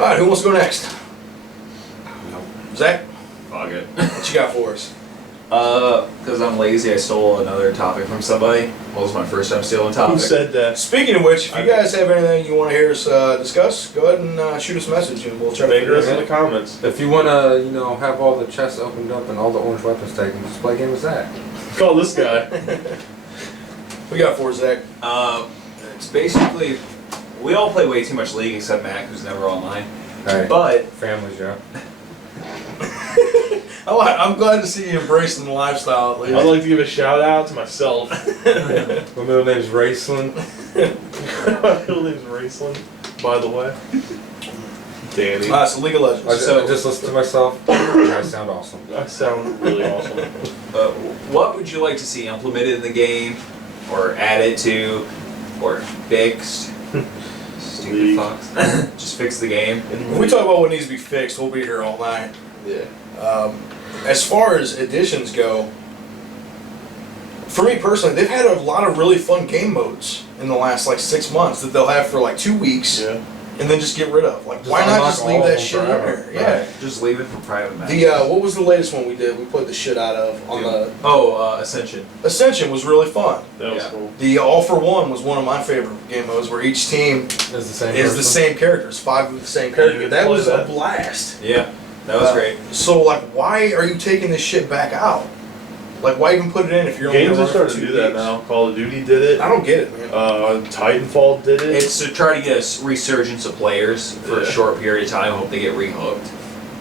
Alright, who wants to go next? Nope. Zach? Fuck it. What you got for us? Because I'm lazy, I stole another topic from somebody. Well, this is my first time stealing a topic. Who said that? Speaking of which, if you guys have anything you want to hear us discuss, go ahead and shoot us a message and we'll try to figure Us it in out. the comments. If you wanna, have all the chests opened up and all the orange weapons taken, just play a game with Zach. Call this guy. What you got for us, Zach? It's basically, we all play way too much League except Mac, who's never online. Hey, But family show. I'm glad to see you embracing the lifestyle at least. I'd like to give a shout out to myself. My middle name's Raceland. My middle name's Raceland, by the way. Danny. So League of Legends. I just listen to myself. I sound awesome. I sound really awesome. what would you like to see implemented in the game, or added to, or fixed? Stupid League. fox. Just fix the game. If we talk about what needs to be fixed, we'll be here all night. Yeah. As far as additions go, for me personally, they've had a lot of really fun game modes in the last 6 months that they'll have for 2 weeks Yeah. and then just get rid of. Why not unlock just leave all of that them shit in forever. there? Yeah. Just leave it for private matches. The what was the latest one we did? We played the shit out of on the Ascension. Ascension was really fun. That was Yeah. cool. The All for One was one of my favorite game modes where each team It's the same. is the same characters, 5 of the same character. you That play was a that. blast. Yeah, that was great. So why are you taking this shit back out? Why even put it in if you're only Games gonna are run it starting for to 2 do that weeks? now. Call of Duty did it. I don't get it, man. Titanfall did it. It's to try to get a resurgence of players for a Yeah. short period of time. Hope they get rehooked,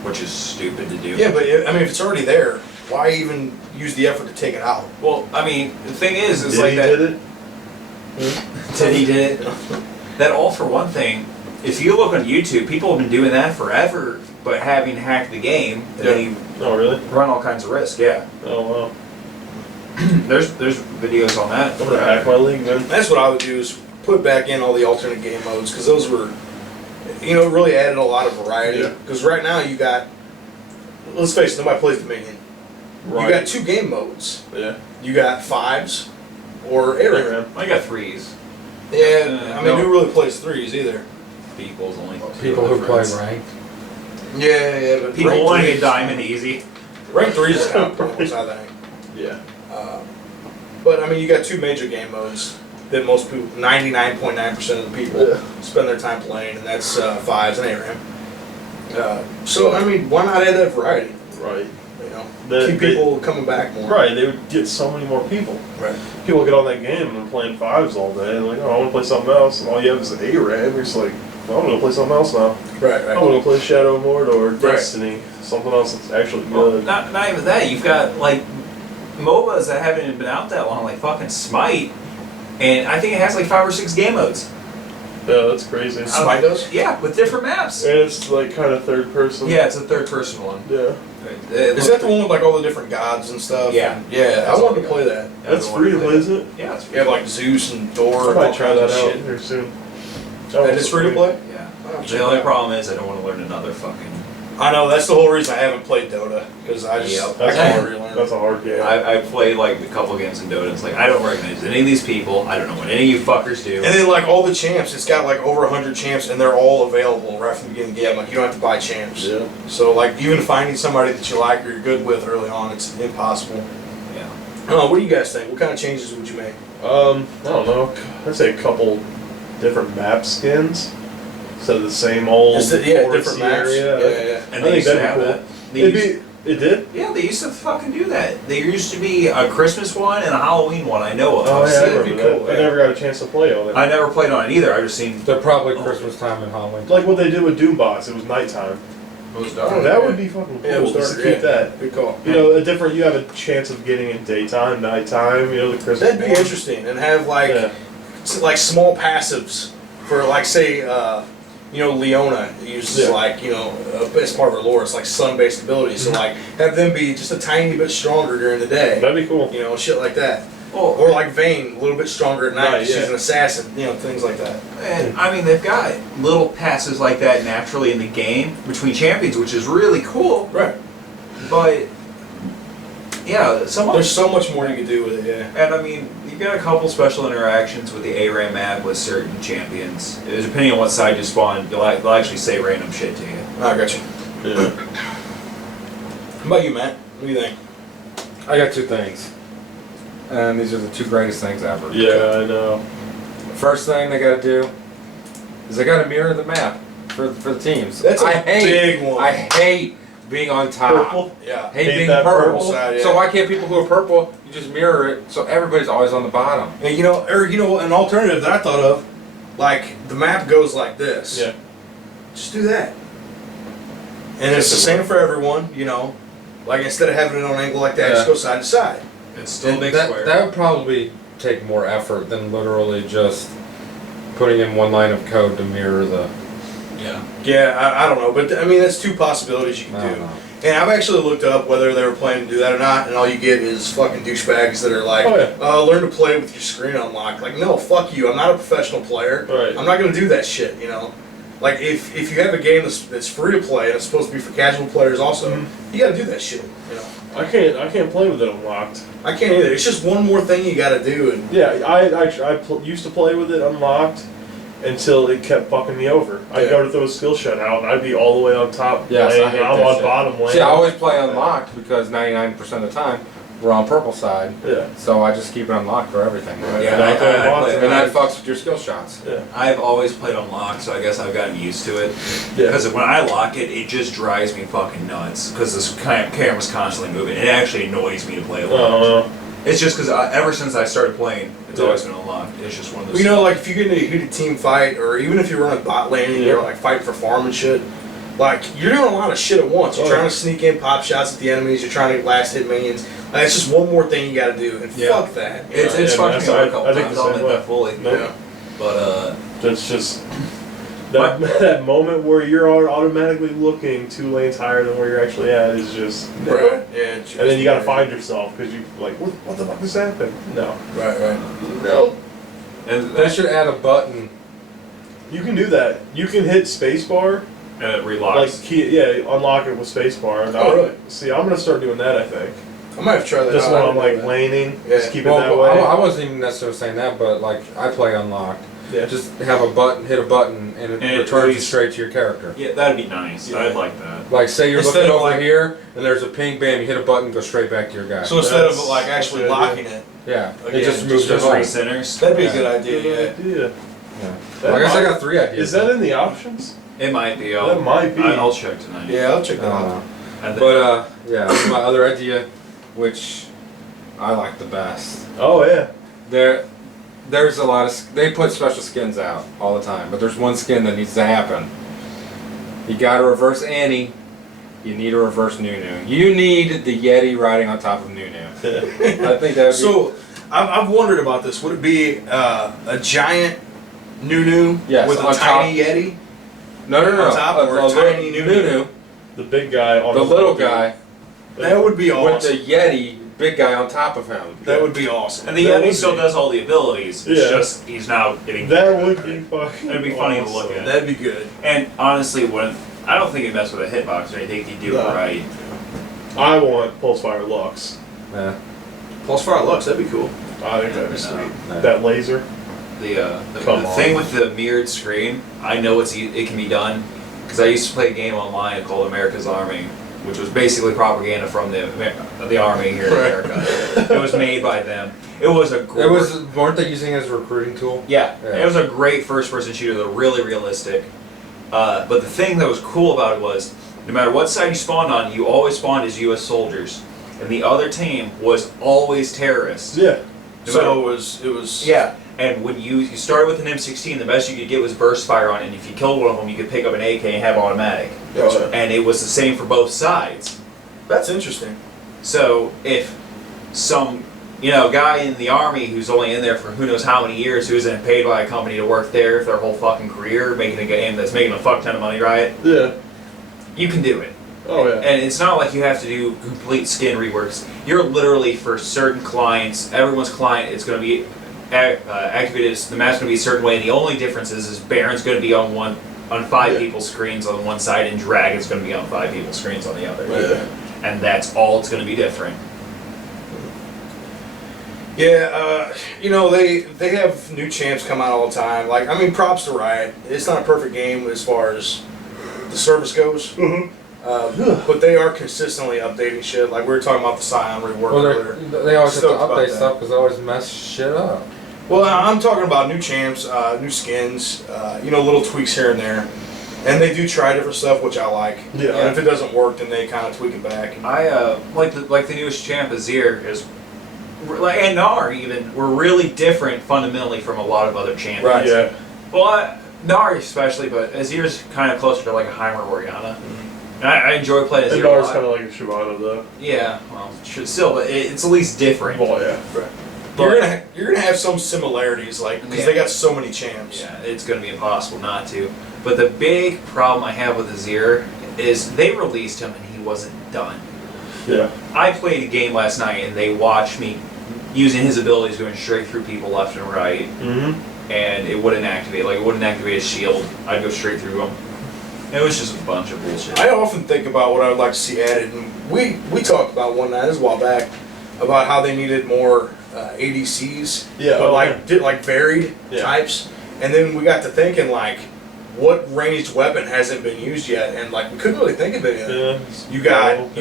which is stupid to do. Yeah, but I mean, if it's already there, why even use the effort to take it out? Well, I mean, the thing is Diddy like that. did it. Diddy did it. That All for One thing. If you look on YouTube, people have been doing that forever, but having hacked the game, and they Oh really? run all kinds of risk. Yeah, Oh wow. there's videos on that. I'm gonna hack my league, man. That's what I would do is put back in all the alternate game modes because those were, really added a lot of variety. Yeah. Because right now you got, let's face it, nobody plays Dominion. Right. You got 2 game modes. Yeah. You got 5s or ARAM. I got 3s. Yeah, I mean, no. who really plays 3s either? People's only People who play difference. ranked. Yeah, but People rank want to 3s get diamond easy. Rank 3s is kind of pointless, I think. Yeah. But I mean, you got 2 major game modes that most people, 99.9% of the people, Yeah. spend their time playing, and that's 5s and ARAM. So I mean, why not add that variety? Right. Keep people coming back more. Right. They would get so many more people. Right. People get on that game and they're playing 5s all day. And like, oh, I want to play something else. And all you have is an ARAM. You're just like, well, I'm gonna play something else now. Right. I'm gonna play Shadow of Mordor, Right. Destiny, something else that's actually Well, good. not even that. You've got MOBAs that haven't even been out that long, like fucking Smite, and I think it has 5 or 6 game modes. Yeah, that's crazy. Smite does? Yeah, with different maps. And it's kind of third person. Yeah, it's a third-person one. Yeah. Is that the one with all the different gods and stuff? Yeah. Yeah, I wanted to play that. That's free to play, isn't it? Yeah, it's free. You have Zeus and Thor I and all might try kinds that of out shit. here soon. And it's free to play? Yeah. Oh, check The it only out. problem is I don't want to learn another fucking. I know, that's the whole reason I haven't played Dota, because I just, Yep. I That's can't hard. relearn. That's a hard game. I played a couple games in Dota. It's I don't recognize any of these people. I don't know what any of you fuckers do. And then all the champs, it's got over 100 champs, and they're all available right from the beginning of the game. You don't have to buy champs. Yeah. So even finding somebody that you like or you're good with early on, it's impossible. Yeah. What do you guys think? What kind of changes would you make? I don't know. I'd say a couple different map skins. Instead of the same old Different foresty maps. area. Yeah. And I they think used to that'd have be cool. that. They used- It did? Yeah, they used to fucking do that. There used to be a Christmas one and a Halloween one I know of. Oh, yeah, I that'd be remember cool, that. yeah. I never got a chance to play on it. I never played on it either. I just seen. They're probably Christmas time and Halloween. Like what they did with Doombots, it was nighttime. It was Oh, That yeah. would be fucking cool Yeah, it was just dark, to keep yeah. that. Good call. You have a chance of getting in daytime, nighttime, the Christmas That'd be one. interesting, and have Yeah. small passives for say Leona uses Yeah. as part of her lore. It's sun-based abilities, so have them be just a tiny bit stronger during the day. That'd be cool. Shit like that. Well, Or Vayne, a little bit stronger at night. Right, She's yeah. an assassin. Things like that. and I mean they've got little passes like that naturally in the game between champions, which is really cool. Right. But Yeah, There's so much more you can do with it. Yeah. And I mean, you've got a couple special interactions with the A-Ram map with certain champions. Depending on what side you spawn, they'll actually say random shit to you. I got you. Yeah. How about you, Matt? What do you think? I got two things. And these are the two greatest things ever. Yeah, I know. First thing they gotta do is they gotta mirror the map for the teams. That's a I hate, big one. I hate being on top. Purple. Yeah. Hate Hate being that purple. purple side, yeah. So why can't people who are purple, you just mirror it so everybody's always on the bottom? And an alternative that I thought of, like the map goes like this. Yeah. Just do that. And it's the same for everyone, Like instead of having it on an angle like that, Yeah. just go side to side. It's still a big that, square. that would probably take more effort than literally just putting in one line of code to mirror the. Yeah. Yeah, I don't know, but I mean that's two possibilities you I can don't do. know. And I've actually looked up whether they were planning to do that or not, and all you get is fucking douchebags that are like, Oh, yeah. learn to play with your screen unlocked. Like, no, fuck you. I'm not a professional player. Right. I'm not going to do that shit, Like, if you have a game that's free to play and it's supposed to be for casual players also, you got to do that shit, I can't play with it unlocked. I can't either. It's just one more thing you got to do. And Yeah, I used to play with it unlocked until it kept fucking me over. I'd Yeah. go to throw a skill shot out and I'd be all the way on top Yes, lane, I hate and I'm that on shit. bottom lane. See, I always play unlocked because 99% of the time we're on purple side, Yeah. so I just keep it unlocked for everything. Yeah, And I I unlocked play- it. And that fucks with your skill shots. Yeah. I've always played unlocked, so I guess I've gotten used to it. Yeah. Because when I lock it, it just drives me fucking nuts. Because this camera's constantly moving. It actually annoys me to play locked. It's just because ever since I started playing, it's always been unlocked. It's just one of those. like if you get in a heated team fight, or even if you're running bot lane and you're like fighting for farm and shit, like you're doing a lot of shit at once. You're trying to sneak in pop shots at the enemies. You're trying to last hit minions. Like, it's just one more thing you got to do, and fuck that. It's fucked me Yeah, over a couple I think times. the I'll same admit way. that fully. No. Yeah. But That's just that moment where you're automatically looking 2 lanes higher than where you're actually at is just Right. Yeah. and then you gotta find yourself because you like what the fuck just happened? No. Right. No. and They should add a button. You can do that. You can hit spacebar, and it like relocks. unlock it with spacebar. And Oh, really? See, I'm gonna start doing that. I think I might have to try that just out. when I I'm didn't like know that. laning, Yeah. just keep it that Well, way. I wasn't even necessarily saying that, but like I play unlocked. Yeah. Just have a button, hit a button, and it And it returns you reads- straight to your character. Yeah, that'd be nice. Yeah. I'd like that. Like say you're Instead looking of, over like- here, and there's a ping, bam, you hit a button, go straight back to your guy. So instead of That's- like actually that's a good locking it, yeah, Again, it just moves Just it home. recenters. that'd be a Yeah. good idea. Yeah. idea. Yeah. That Well, I guess I might- got 3 ideas. Is that in the options? It might be. That might be. I'll check tonight. Yeah, I'll check that out. And then- But yeah, my other idea, which I like the best. Oh yeah. There's a lot of they put special skins out all the time, but there's one skin that needs to happen. You got to reverse Annie. You need to reverse Nunu. You need the Yeti riding on top of Nunu. I think that would be. So I've wondered about this. Would it be a giant Nunu Yes, with a on tiny Yeti? no, on top or a tiny Nunu? The big guy on the little guy That would be with awesome. the Yeti big guy on top of him. That would be awesome. And the That Yeti would still be- does all the abilities. It's Yeah. just he's now getting. That would be fucking. It'd be funny to look at. That'd be good. And honestly, I don't think it mess with a hitbox. I think you do No. it right. I want Pulse Fire Lux. Yeah. Pulse Fire Lux, that'd be cool. I think that'd be sweet. Yeah. That laser. The Come on. thing with the mirrored screen, I know it can be done because I used to play a game online called America's Army, which was basically propaganda from the army here in Right. America. It was made by them. It was a great. Weren't they using it as a recruiting tool? Yeah, Yeah. it was a great first-person shooter. They're really realistic. But the thing that was cool about it was, no matter what side you spawned on, you always spawned as U.S. soldiers, and the other team was always terrorists. Yeah. No So matter- it was. Yeah, and when you started with an M16, the best you could get was burst fire on it, and if you killed one of them, you could pick up an AK and have automatic. Gotcha. And it was the same for both sides. That's interesting. So if some guy in the army who's only in there for who knows how many years, who isn't paid by a company to work there for their whole fucking career, making a game that's making a fuck ton of money, Riot, Yeah. you can do it. Oh yeah. And it's not like you have to do complete skin reworks. You're literally, for certain clients, everyone's client is going to be activated. The map's going to be a certain way. And the only difference is Baron's going to be on 5 people's screens on one side, and Dragon's going to be on 5 people's screens on the other. Yeah. And that's all it's going to be different. Yeah, you know, they have new champs come out all the time. Like, I mean, props to Riot. It's not a perfect game as far as the service goes. But they are consistently updating shit. Like, we were talking about the Scion rework earlier. They always have to Stoked about update that. stuff because they always mess shit up. Well, I'm talking about new champs, new skins, you know, little tweaks here and there. And they do try different stuff, which I like. Yeah. And if it doesn't work, then they kind of tweak it back. I like the newest champ Azir is, like, and Gnar even were really different fundamentally from a lot of other champions. Right. Yeah. Well, Gnar especially, but Azir's kind of closer to like a Heimer Oriana. And I enjoy playing Azir And a Nar's lot. kind of like a Shivana though. Yeah, well, still, but it's at least different. Well, yeah. But, You're gonna have some similarities, like because they got so many champs. yeah, it's going to be impossible not to. But the big problem I have with Azir is they released him and he wasn't done. Yeah. I played a game last night and they watched me using his abilities going straight through people left and right, Mm-hmm. and it wouldn't activate. Like, it wouldn't activate his shield. I'd go straight through him. It was just a bunch of bullshit. I often think about what I would like to see added, and we talked about one night, this was a while back, about how they needed more ADCs, Yeah, but oh, like yeah. did like varied Yeah. types, and then we got to thinking like, what ranged weapon hasn't been used yet, and like we couldn't really think of it. Yeah. You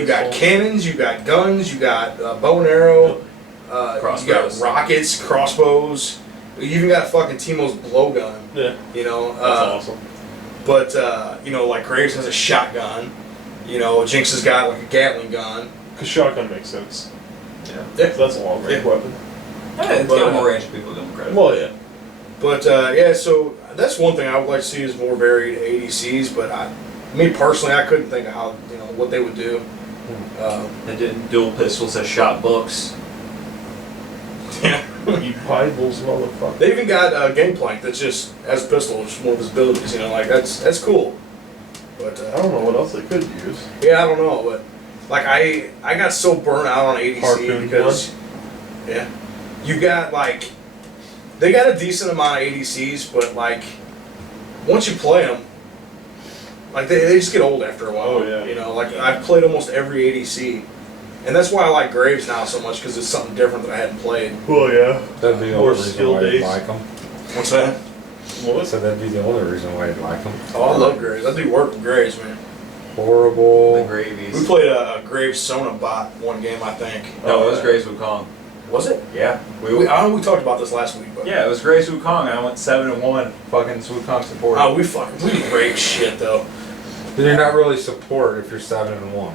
got cannons, you got guns, you got bow and arrow, you got Crossbows. rockets, crossbows. You even got fucking Teemo's blowgun. Yeah. You know, That's awesome. but you know, like Graves has a shotgun. You know, Jinx has got like a Gatling gun. Because shotgun makes sense. Yeah. That's a long range Yeah. weapon. Yeah, it's got more range than people give him credit. Well, yeah. But yeah, so that's one thing I would like to see is more varied ADCs. But me personally, I couldn't think of how what they would do. They did dual pistols that shot books. Yeah. You Bibles, motherfucker. They even got Gangplank that's just as a pistol, just more of his abilities. You know, like that's cool. But I don't know what else they could use. yeah, I don't know, but like I got so burnt out on ADC Harpoon because yeah, you got like they got a decent amount of ADCs, but like once you play them, like they just get old after a while. Oh, yeah. You know, like I've played almost every ADC, and that's why I like Graves now so much because it's something different that I hadn't played. Well, yeah. That'd be the More only reason skill why you'd days. like them. What's that? What? So that'd be the only reason why you'd like them. Oh, I love Graves. I do work with Graves, man. The Horrible. gravies. We played a Graves Sona bot one game, I think. No, it was Graves Wukong. Was it? Yeah. I know we talked about this last week, but Yeah, it was Graves Wukong, and I went 7-1. Fucking Wukong support. oh, we raped shit though. Then you're not really support if you're 7-1.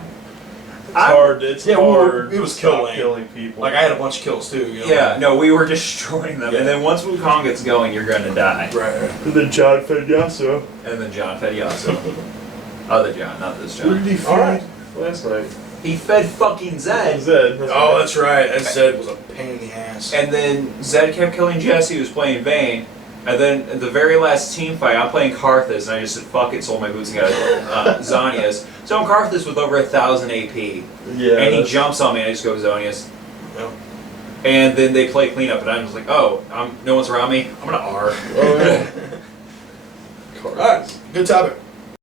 It's hard. It's yeah, well, hard. it was to stop killing. killing people. Like I had a bunch of kills too. You know? Yeah, no, we were destroying them. Yeah. And then once Wukong gets going, you're gonna die. Right. And then John fed Yasuo. And then John fed Yasuo. Other John, not this Who did John. he feed All right. last night? He fed fucking Zed. Zed. Oh, that's right. That Zed was a pain in the ass. And then Zed kept killing Jesse, who was playing Vayne. And then at the very last team fight, I'm playing Karthus, and I just said, fuck it, sold my boots and got Zhonya's. So I'm Karthus with over 1,000 AP. Yeah. And he that's- jumps on me, and I just go Zhonya's. No. And then they play cleanup, and I'm just like, oh, no one's around me. I'm gonna R. Oh, yeah. All right. Good topic.